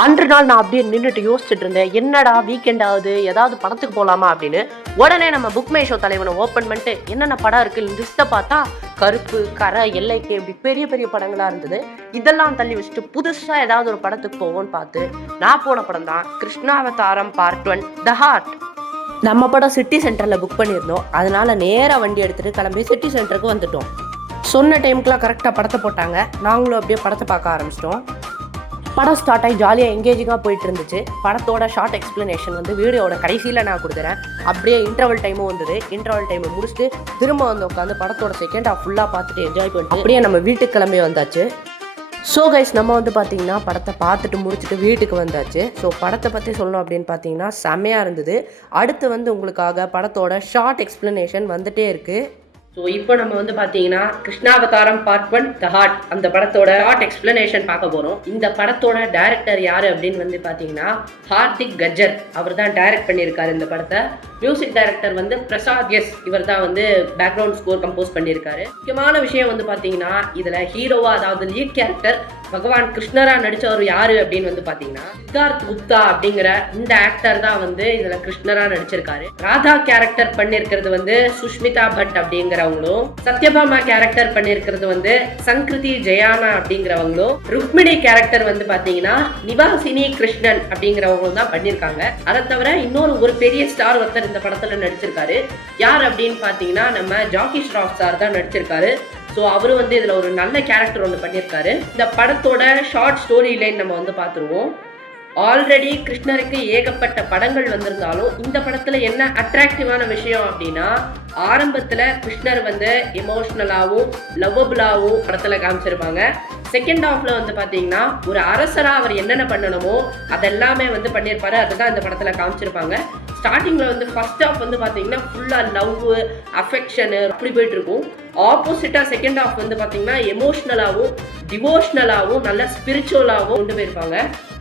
அன்று நாள் நான் அப்படியே நின்றுட்டு யோசிச்சுட்டு இருந்தேன், என்னடா வீக்கெண்ட் ஆகுது, ஏதாவது படத்துக்கு போகலாமா அப்படின்னு. உடனே நம்ம புக் மை ஷோ தலைவனை ஓப்பன் பண்ணிட்டு என்னென்ன படம் இருக்கு லிஸ்ட்டை பார்த்தா கருப்பு, கரை, எல்லைக்கு இப்படி பெரிய பெரிய படங்களா இருந்தது. இதெல்லாம் தள்ளி வச்சுட்டு புதுசா ஏதாவது ஒரு படத்துக்கு போவோன்னு பார்த்து நான் போன படம் தான் கிருஷ்ணாவதாரம் பார்ட் 1 த ஹார்ட். நம்ம படம் சிட்டி சென்டரில் புக் பண்ணியிருந்தோம். அதனால நேராக வண்டி எடுத்துகிட்டு கிளம்பி சிட்டி சென்டருக்கு வந்துட்டோம். சொன்ன டைமுக்குலாம் கரெக்டாக படத்தை போட்டாங்க. நாங்களும் அப்படியே படத்தை பார்க்க ஆரம்பிச்சிட்டோம். படம் ஸ்டார்ட் ஆகி ஜாலியாக எங்கேஜிங்காக போயிட்டு இருந்துச்சு. படத்தோட ஷார்ட் எக்ஸ்ப்ளனேஷன் வந்து வீடியோட கடைசியில் நான் கொடுக்குறேன். அப்படியே இன்டர்வல் டைமும் வந்தது. இன்டர்வல் டைமை முடிச்சுட்டு திரும்ப வந்து உட்காந்து படத்தோட செகண்ட் ஹாஃப் ஃபுல்லாக பார்த்துட்டு என்ஜாய் பண்ணிட்டு அப்படியே நம்ம வீட்டுக்கு கிளம்பி வந்தாச்சு. ஸோ கைஸ், நம்ம வந்து பார்த்தீங்கன்னா படத்தை பார்த்துட்டு முடிச்சுட்டு வீட்டுக்கு வந்தாச்சு. ஸோ படத்தை பற்றி சொல்லணும் அப்படின்னு பார்த்தீங்கன்னா செம்மையாக இருந்தது. அடுத்து வந்து உங்களுக்காக படத்தோட ஷார்ட் எக்ஸ்ப்ளனேஷன் வந்துட்டே இருக்குது. ஸோ இப்போ நம்ம வந்து பார்த்தீங்கன்னா கிருஷ்ணாவதாரம் பார்ட் 1 த ஹார்ட் அந்த படத்தோட ஷார்ட் எக்ஸ்பிளனேஷன் பார்க்க போகிறோம். இந்த படத்தோட டைரக்டர் யார் அப்படின்னு வந்து பார்த்தீங்கன்னா ஹார்திக் கஜ்ஜர். அவர் தான் டைரக்ட் பண்ணியிருக்காரு இந்த படத்தை. மியூசிக் டைரக்டர் வந்து பிரசாத் எஸ். இவர் தான் வந்து பேக்ரவுண்ட் ஸ்கோர் கம்போஸ் பண்ணியிருக்காரு. முக்கியமான விஷயம் வந்து பார்த்தீங்கன்னா இதில் ஹீரோவா, அதாவது லீட் கேரக்டர் பகவான் கிருஷ்ணரா நடிச்சவர் யாரு அப்படின்னு வந்து பாத்தீங்கன்னா சித்தார்த் குப்தா அப்படிங்கிற இந்த ஆக்டர் தான் வந்து இதுல கிருஷ்ணரா நடிச்சிருக்காரு. ராதா கேரக்டர் பண்ணிருக்கிறது வந்து சுஷ்மிதா பட் அப்படிங்கிறவங்களும், சத்யபாமா கேரக்டர் பண்ணிருக்கிறது வந்து சங்கிருதி ஜெயானா அப்படிங்கிறவங்களும், ருக்மிணி கேரக்டர் வந்து பாத்தீங்கன்னா நிவாசினி கிருஷ்ணன் அப்படிங்கிறவங்களும் தான் பண்ணிருக்காங்க. அதை தவிர இன்னொரு ஒரு பெரிய ஸ்டார் ஒருத்தர் இந்த படத்துல நடிச்சிருக்காரு. யார் அப்படின்னு பாத்தீங்கன்னா நம்ம ஜாக்கி ஷ்ராஃப் சார் தான் நடிச்சிருக்காரு. ஸோ அவரு வந்து இதில் ஒரு நல்ல கேரக்டர் ஒன்று பண்ணியிருக்காரு. இந்த படத்தோட ஷார்ட் ஸ்டோரி லைன் நம்ம வந்து பார்த்துருவோம். ஆல்ரெடி கிருஷ்ணருக்கு ஏகப்பட்ட படங்கள் வந்திருந்தாலும் இந்த படத்தில் என்ன அட்ராக்டிவான விஷயம் அப்படின்னா, ஆரம்பத்தில் கிருஷ்ணர் வந்து எமோஷ்னலாகவும் லவ்வபுளாகவும் படத்தில் காமிச்சிருப்பாங்க. செகண்ட் ஹாஃப்ல வந்து பார்த்தீங்கன்னா ஒரு அரசராக அவர் என்னென்ன பண்ணணுமோ அதெல்லாமே வந்து பண்ணியிருப்பாரு. அதுதான் இந்த படத்தில் காமிச்சிருப்பாங்க. ஸ்டார்டிங்கில் வந்து ஃபர்ஸ்ட் ஹாஃப் வந்து பார்த்தீங்கன்னா ஃபுல்லாக லவ், அஃபெக்ஷனு அப்படி போயிட்டு இருக்கும். ஆப்போசிட்டாக செகண்ட் ஹாஃப் வந்து பார்த்தீங்கன்னா எமோஷ்னலாகவும் டிவோஷ்னலாகவும் நல்ல ஸ்பிரிச்சுவலாகவும் கொண்டு போயிருப்பாங்க.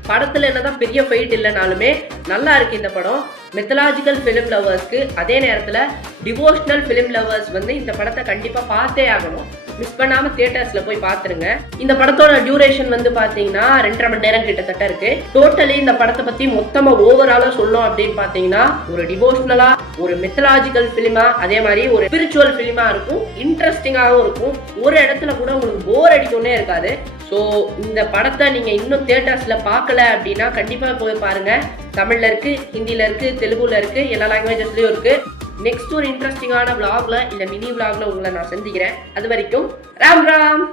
படத்தில் என்னதான் பெரிய ஃபைட் இல்லைனாலுமே நல்லா இருக்கு இந்த படம். மெத்தலாஜிக்கல் ஃபிலிம் லவர்ஸ்க்கு, அதே நேரத்தில் டிவோஷனல் ஃபிலிம் லவர்ஸ் வந்து இந்த படத்தை கண்டிப்பாக பார்த்தே ஆகணும். மிஸ் பண்ணாமல் தியேட்டர்ஸில் போய் பார்த்துருங்க. இந்த படத்தோட டியூரேஷன் வந்து பார்த்தீங்கன்னா 2.5 மணி நேரம் கிட்டத்தட்ட இருக்கு. டோட்டலி இந்த படத்தை பற்றி மொத்தமாக ஓவராலாக சொல்லணும் அப்படின்னு பார்த்தீங்கன்னா ஒரு டிவோஷனலா, ஒரு மெத்தலாஜிக்கல் ஃபிலிமா, அதே மாதிரி ஒரு ஸ்பிரிச்சுவல் ஃபிலிமா இருக்கும். இன்ட்ரெஸ்டிங்காகவும் இருக்கும். ஒரு இடத்துல கூட உங்களுக்கு போர் அடிக்கவே இருக்காது. ஸோ இந்த படத்தை நீங்கள் இன்னும் தியேட்டர்ஸில் பார்க்கல அப்படின்னா கண்டிப்பாக போய் பாருங்கள். தமிழில் இருக்குது, ஹிந்தியில் இருக்குது, தெலுங்குல இருக்குது, எல்லா லாங்குவேஜஸ்லையும் இருக்குது. நெக்ஸ்ட் ஒரு இன்ட்ரெஸ்டிங்கான விளாக்ல இல்லை மினி விளாக்ல உங்களை நான் சந்திக்கிறேன். அது வரைக்கும் ராம் ராம்.